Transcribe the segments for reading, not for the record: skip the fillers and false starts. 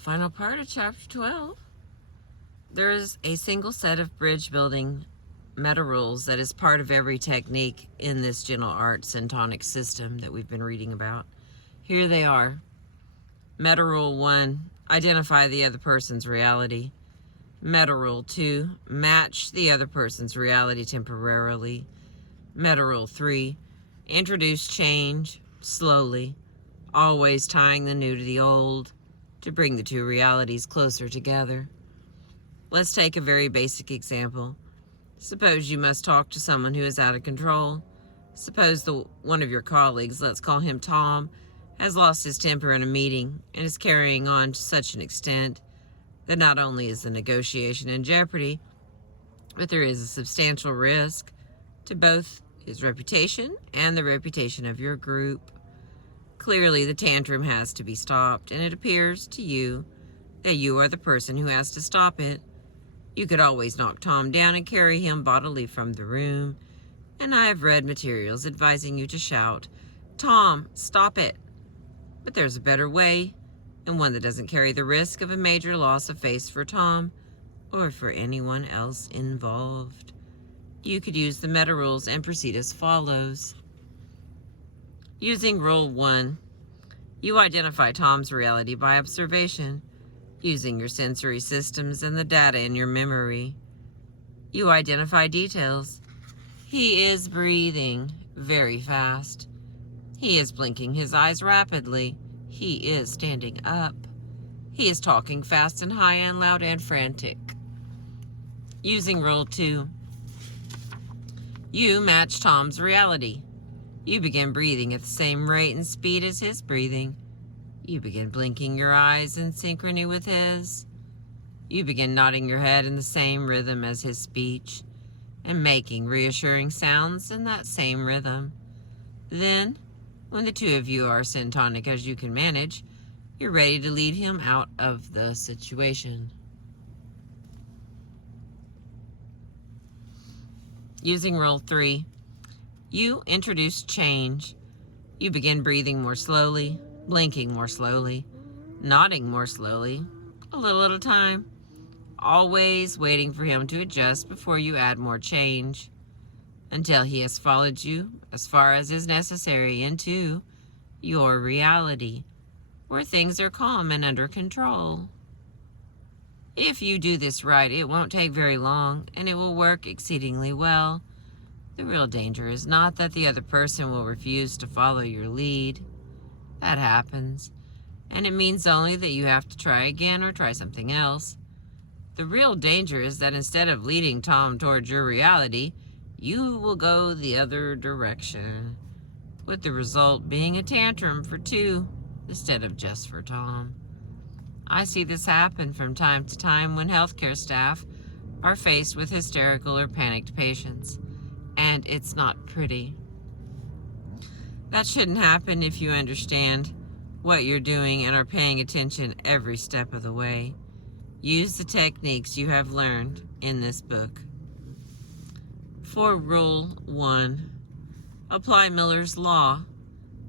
Final part of chapter 12. There is a single set of bridge building meta rules that is part of every technique in this gentle art syntonic system that we've been reading about. Here they are. Meta rule 1, identify the other person's reality. Meta rule 2, match the other person's reality temporarily. Meta rule 3, introduce change slowly, always tying the new to the old to bring the two realities closer together. Let's take a very basic example. Suppose you must talk to someone who is out of control. Suppose one of your colleagues, let's call him Tom, has lost his temper in a meeting and is carrying on to such an extent that not only is the negotiation in jeopardy, but there is a substantial risk to both his reputation and the reputation of your group. Clearly, the tantrum has to be stopped, and it appears to you that you are the person who has to stop it. You could always knock Tom down and carry him bodily from the room, and I have read materials advising you to shout, "Tom, stop it!" But there's a better way, and one that doesn't carry the risk of a major loss of face for Tom or for anyone else involved. You could use the meta rules and proceed as follows. Using Rule 1, you identify Tom's reality by observation, using your sensory systems and the data in your memory. You identify details. He is breathing very fast. He is blinking his eyes rapidly. He is standing up. He is talking fast and high and loud and frantic. Using Rule 2, you match Tom's reality. You begin breathing at the same rate and speed as his breathing. You begin blinking your eyes in synchrony with his. You begin nodding your head in the same rhythm as his speech and making reassuring sounds in that same rhythm. Then, when the two of you are syntonic as you can manage, you're ready to lead him out of the situation. Using Rule 3, you introduce change. You begin breathing more slowly, blinking more slowly, nodding more slowly, a little at a time, always waiting for him to adjust before you add more change, until he has followed you as far as is necessary into your reality, where things are calm and under control. If you do this right, it won't take very long, and it will work exceedingly well. The real danger is not that the other person will refuse to follow your lead. That happens, and it means only that you have to try again or try something else. The real danger is that instead of leading Tom towards your reality, you will go the other direction, with the result being a tantrum for two instead of just for Tom. I see this happen from time to time when healthcare staff are faced with hysterical or panicked patients, and it's not pretty. That shouldn't happen if you understand what you're doing and are paying attention every step of the way. Use the techniques you have learned in this book. For Rule 1, apply Miller's Law.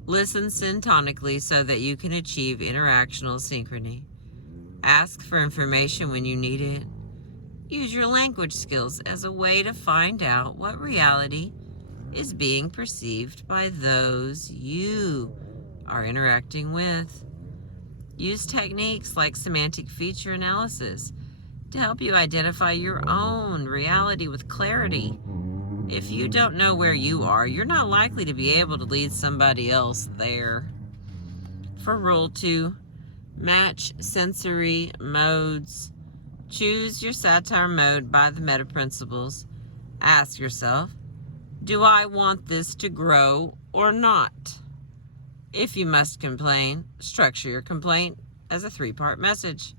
Listen syntonically so that you can achieve interactional synchrony. Ask for information when you need it. Use your language skills as a way to find out what reality is being perceived by those you are interacting with. Use techniques like semantic feature analysis to help you identify your own reality with clarity. If you don't know where you are, you're not likely to be able to lead somebody else there. For Rule 2, match sensory modes. Choose your satire mode by the meta principles. Ask yourself, do I want this to grow or not? If you must complain, structure your complaint as a 3-part message.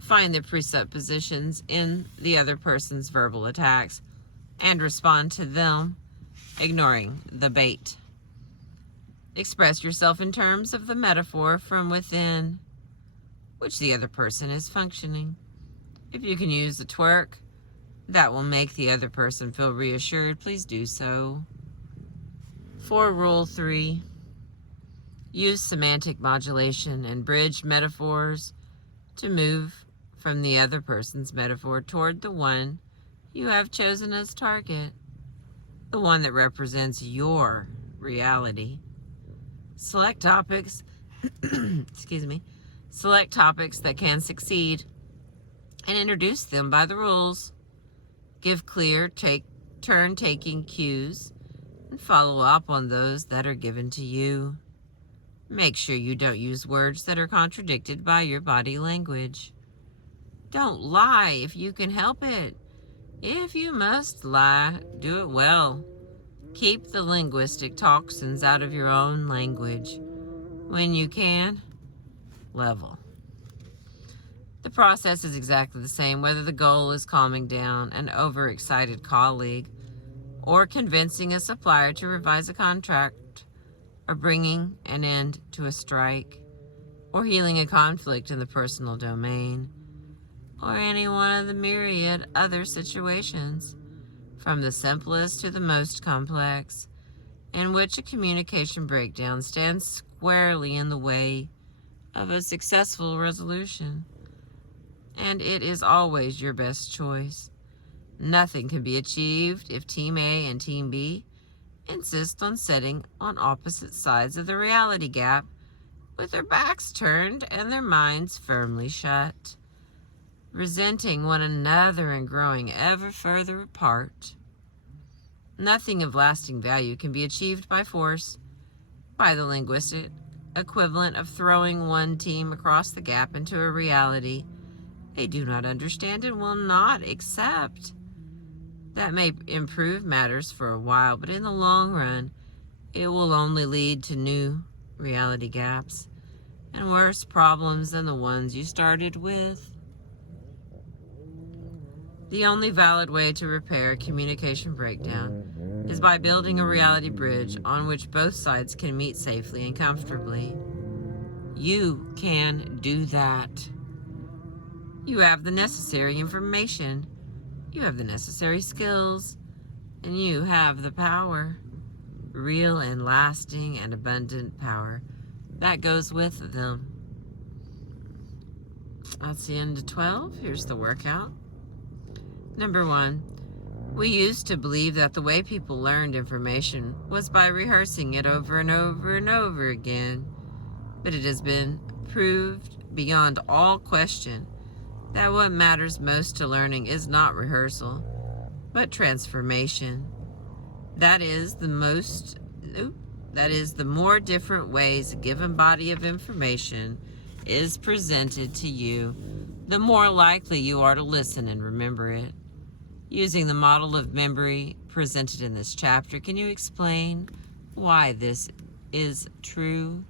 Find the presuppositions in the other person's verbal attacks and respond to them, ignoring the bait. Express yourself in terms of the metaphor from within which the other person is functioning. If you can use the twerk that will make the other person feel reassured, please do so. For Rule 3, use semantic modulation and bridge metaphors to move from the other person's metaphor toward the one you have chosen as target, the one that represents your reality. Select topics, select topics that can succeed and introduce them by the rules. Give clear, turn-taking cues and follow up on those that are given to you. Make sure you don't use words that are contradicted by your body language. Don't lie if you can help it. If you must lie, do it well. Keep the linguistic toxins out of your own language. When you can, level. The process is exactly the same whether the goal is calming down an overexcited colleague or convincing a supplier to revise a contract or bringing an end to a strike or healing a conflict in the personal domain or any one of the myriad other situations, from the simplest to the most complex, in which a communication breakdown stands squarely in the way of a successful resolution. And it is always your best choice. Nothing can be achieved if Team A and Team B insist on sitting on opposite sides of the reality gap with their backs turned and their minds firmly shut, resenting one another and growing ever further apart. Nothing of lasting value can be achieved by force, by the linguistic equivalent of throwing one team across the gap into a reality they do not understand and will not accept. That may improve matters for a while, but in the long run, it will only lead to new reality gaps and worse problems than the ones you started with. The only valid way to repair a communication breakdown is by building a reality bridge on which both sides can meet safely and comfortably. You can do that. You have the necessary information, you have the necessary skills, and you have the power. Real and lasting and abundant power that goes with them. That's the end of 12. Here's the workout. Number 1, we used to believe that the way people learned information was by rehearsing it over and over and over again. But it has been proved beyond all question that what matters most to learning is not rehearsal, but transformation. That is the more different ways a given body of information is presented to you, the more likely you are to listen and remember it. Using the model of memory presented in this chapter, can you explain why this is true?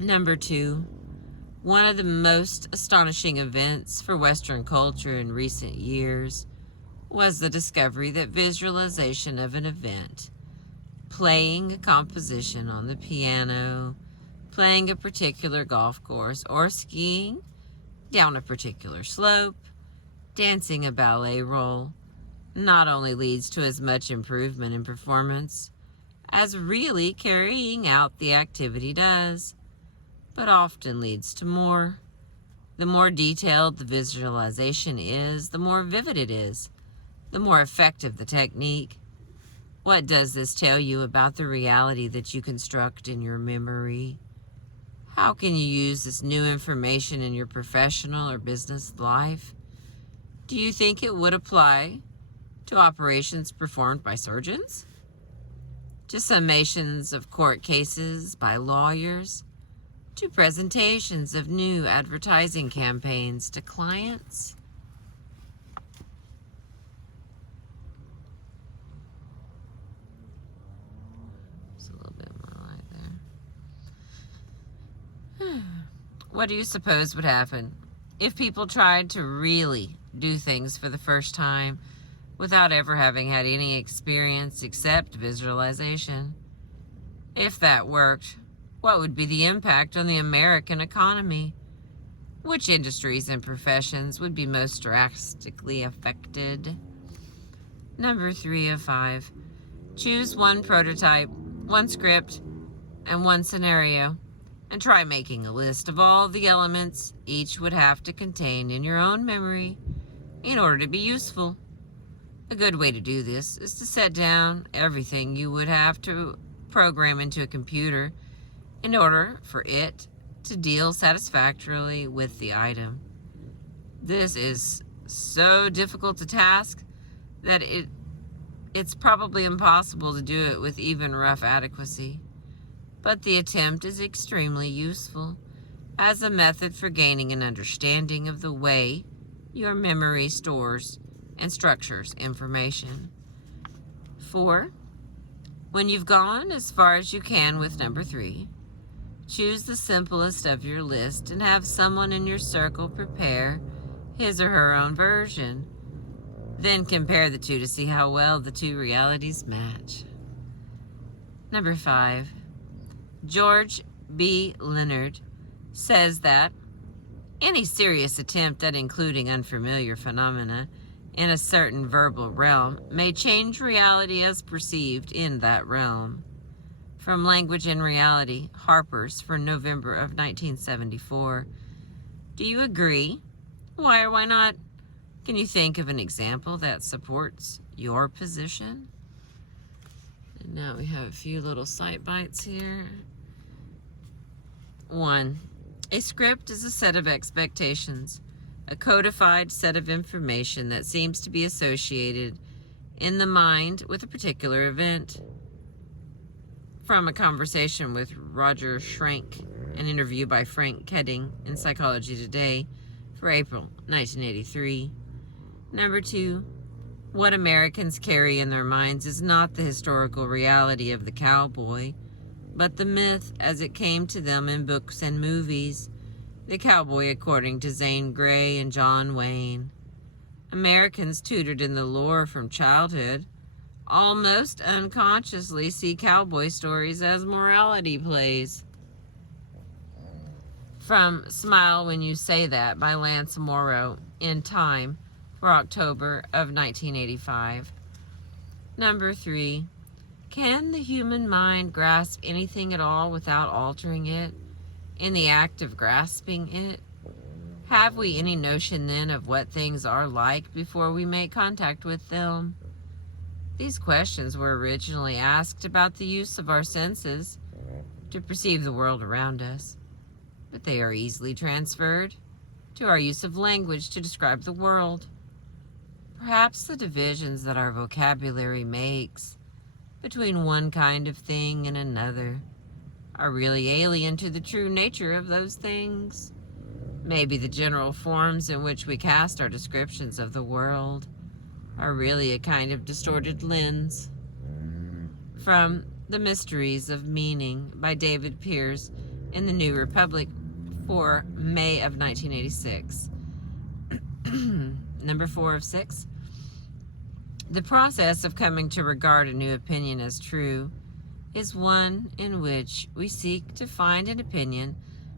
Number 2, one of the most astonishing events for Western culture in recent years was the discovery that visualization of an event, playing a composition on the piano, playing a particular golf course, or skiing down a particular slope, dancing a ballet role, not only leads to as much improvement in performance as really carrying out the activity does, but often leads to more. The more detailed the visualization is, the more vivid it is, the more effective the technique. What does this tell you about the reality that you construct in your memory? How can you use this new information in your professional or business life? Do you think it would apply to operations performed by surgeons? To summations of court cases by lawyers? To presentations of new advertising campaigns to clients? Just a little bit more light there. What do you suppose would happen if people tried to really do things for the first time without ever having had any experience except visualization? If that worked, what would be the impact on the American economy? Which industries and professions would be most drastically affected? Number 3 of 5. Choose one prototype, one script, and one scenario, And try making a list of all the elements each would have to contain in your own memory in order to be useful. A good way to do this is to set down everything you would have to program into a computer in order for it to deal satisfactorily with the item. This is so difficult a task that it's probably impossible to do it with even rough adequacy. But the attempt is extremely useful as a method for gaining an understanding of the way your memory stores and structures information. 4. When you've gone as far as you can with number 3, choose the simplest of your list and have someone in your circle prepare his or her own version. Then compare the two to see how well the two realities match. Number 5. George B. Leonard says that any serious attempt at including unfamiliar phenomena in a certain verbal realm may change reality as perceived in that realm. From Language and Reality, Harper's for November of 1974. Do you agree? Why or why not? Can you think of an example that supports your position? And now we have a few little sight bites here. 1. A script is a set of expectations, a codified set of information that seems to be associated in the mind with a particular event. From a conversation with Roger Schrank, an interview by Frank Kedding in Psychology Today for April 1983. Number 2. What Americans carry in their minds is not the historical reality of the cowboy, but the myth as it came to them in books and movies. The cowboy according to Zane Grey and John Wayne. Americans tutored in the lore from childhood almost unconsciously see cowboy stories as morality plays. From Smile When You Say That by Lance Morrow in Time for October of 1985. Number 3. Can the human mind grasp anything at all without altering it in the act of grasping it? Have we any notion then of what things are like before we make contact with them? These questions were originally asked about the use of our senses to perceive the world around us, but they are easily transferred to our use of language to describe the world. Perhaps the divisions that our vocabulary makes between one kind of thing and another are really alien to the true nature of those things. Maybe the general forms in which we cast our descriptions of the world are really a kind of distorted lens. From The Mysteries of Meaning by David Pearce in the New Republic for May of 1986. Number 4 of 6. The process of coming to regard a new opinion as true is one in which we seek to find an opinion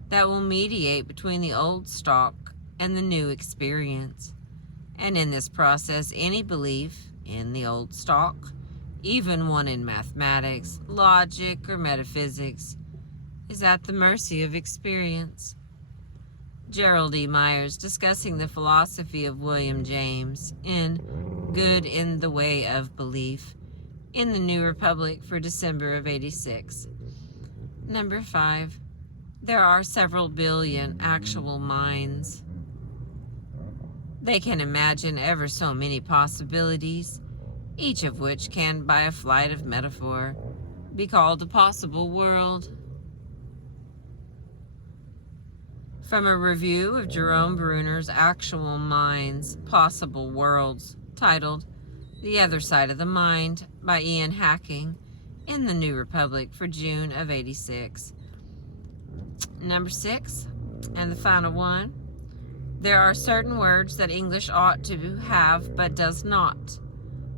that will mediate between the old stock and the new experience. And in this process, any belief in the old stock, even one in mathematics, logic, or metaphysics, is at the mercy of experience. Gerald E. Myers, discussing the philosophy of William James in Good in the Way of Belief in the New Republic for December of 86. Number 5. There are several billion actual minds. They can imagine ever so many possibilities, each of which can, by a flight of metaphor, be called a possible world. From a review of Jerome Bruner's Actual Minds, Possible Worlds, titled The Other Side of the Mind by Ian Hacking in the New Republic for June of 86. Number 6, and the final one. There are certain words that English ought to have but does not.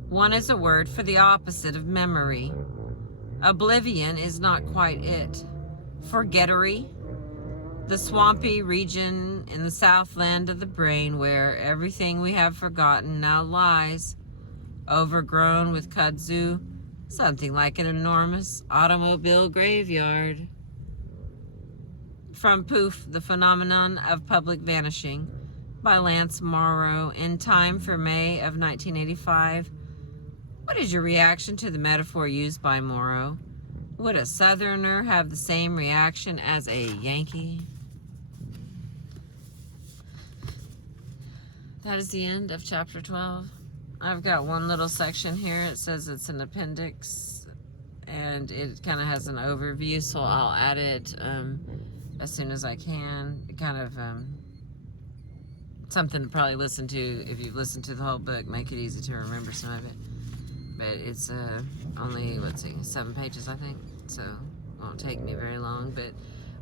One is a word for the opposite of memory. Oblivion is not quite it. Forgettery, the swampy region in the southland of the brain where everything we have forgotten now lies, overgrown with kudzu, something like an enormous automobile graveyard. from Poof, The Phenomenon of Public Vanishing by Lance Morrow in time for May of 1985. What is your reaction to the metaphor used by Morrow? Would a Southerner have the same reaction as a Yankee? That is the end of chapter 12. I've got one little section here. It says it's an appendix, and it kind of has an overview, so I'll add it as soon as I can. Kind of something to probably listen to if you've listened to the whole book, make it easy to remember some of it. But it's only, let's see, 7 pages, I think, so it won't take me very long. But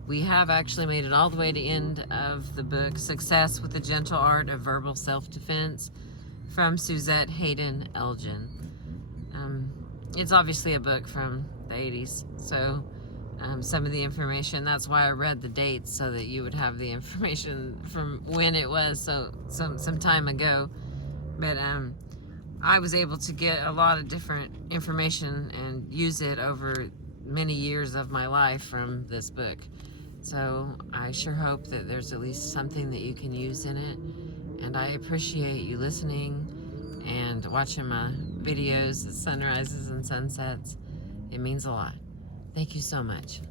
we have actually made it all the way to the end of the book, Success with the Gentle Art of Verbal Self-Defense, from Suzette Haden Elgin. It's obviously a book from the 80s, so some of the information, that's why I read the dates, so that you would have the information from when it was, so some time ago. But I was able to get a lot of different information and use it over many years of my life from this book. So I sure hope that there's at least something that you can use in it. And I appreciate you listening and watching my videos, the sunrises and sunsets. It means a lot. Thank you so much.